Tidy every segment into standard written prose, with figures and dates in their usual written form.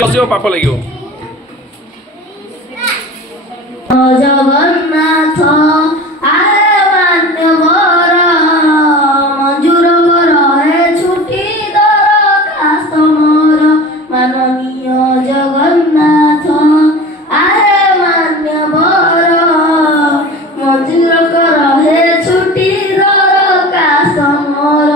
बसियो पाप लगियो जगन्नाथ आए मान्यवर मंजूर कर हे छुट्टी दरखास्त मोर माननीय जगन्नाथ आए मान्यवर मंजूर कर हे छुट्टी दरखास्त मोर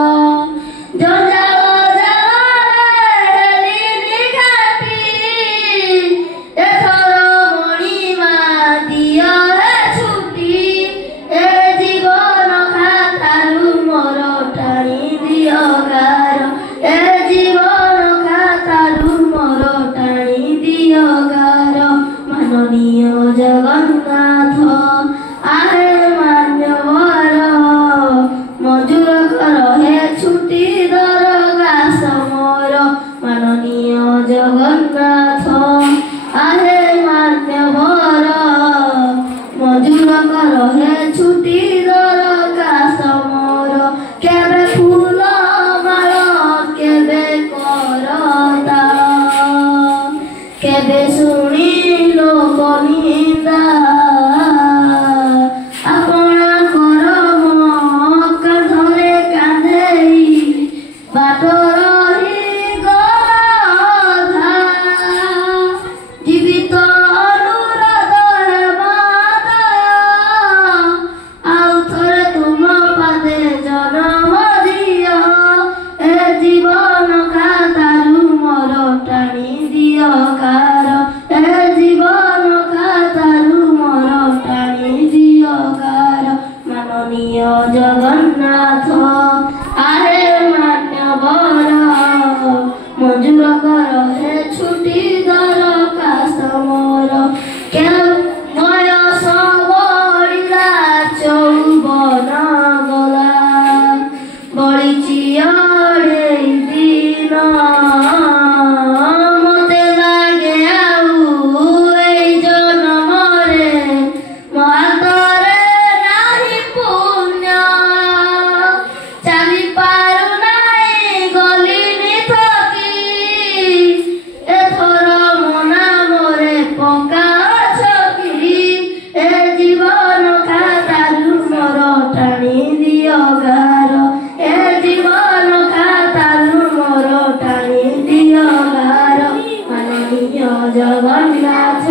जगन्नाथ आहे मान्यवर मंजूर कर हे छुट्टी दरखास्त मोर माननीय जगन्नाथ आहे मान्यवर मंजूर कर हे छुट्टी दरखास्त मोर केबे फूल माल केबे करता केबे शुणी लोक निंदा अपना करम कांधरे कांधेई बाट रही गला जीवित अनुराध मादय आउ थरे तुम पादे जन्म दियो ए जीवन खातारू मोर टाणी दियो कार ए जीवन खातारू मोर टाणी दियो कार माननीय जगन्नाथ आहे मान्यवर मंजूर कर हे छुट्टी दरखास्त मोर के बयस बढिला 54 गला बढिची अढेई दिन मते लागे आउ एई जन्मरे मो हातरे नाही पुण्य चाली पारु नाही गलिनी थकी एथर मो नामरे पका छकी ए जीवन खातारू मोर टाणी दियो गार ए जीवन खातारू मोर टाणी दियो गार माननीय जगन्नाथ।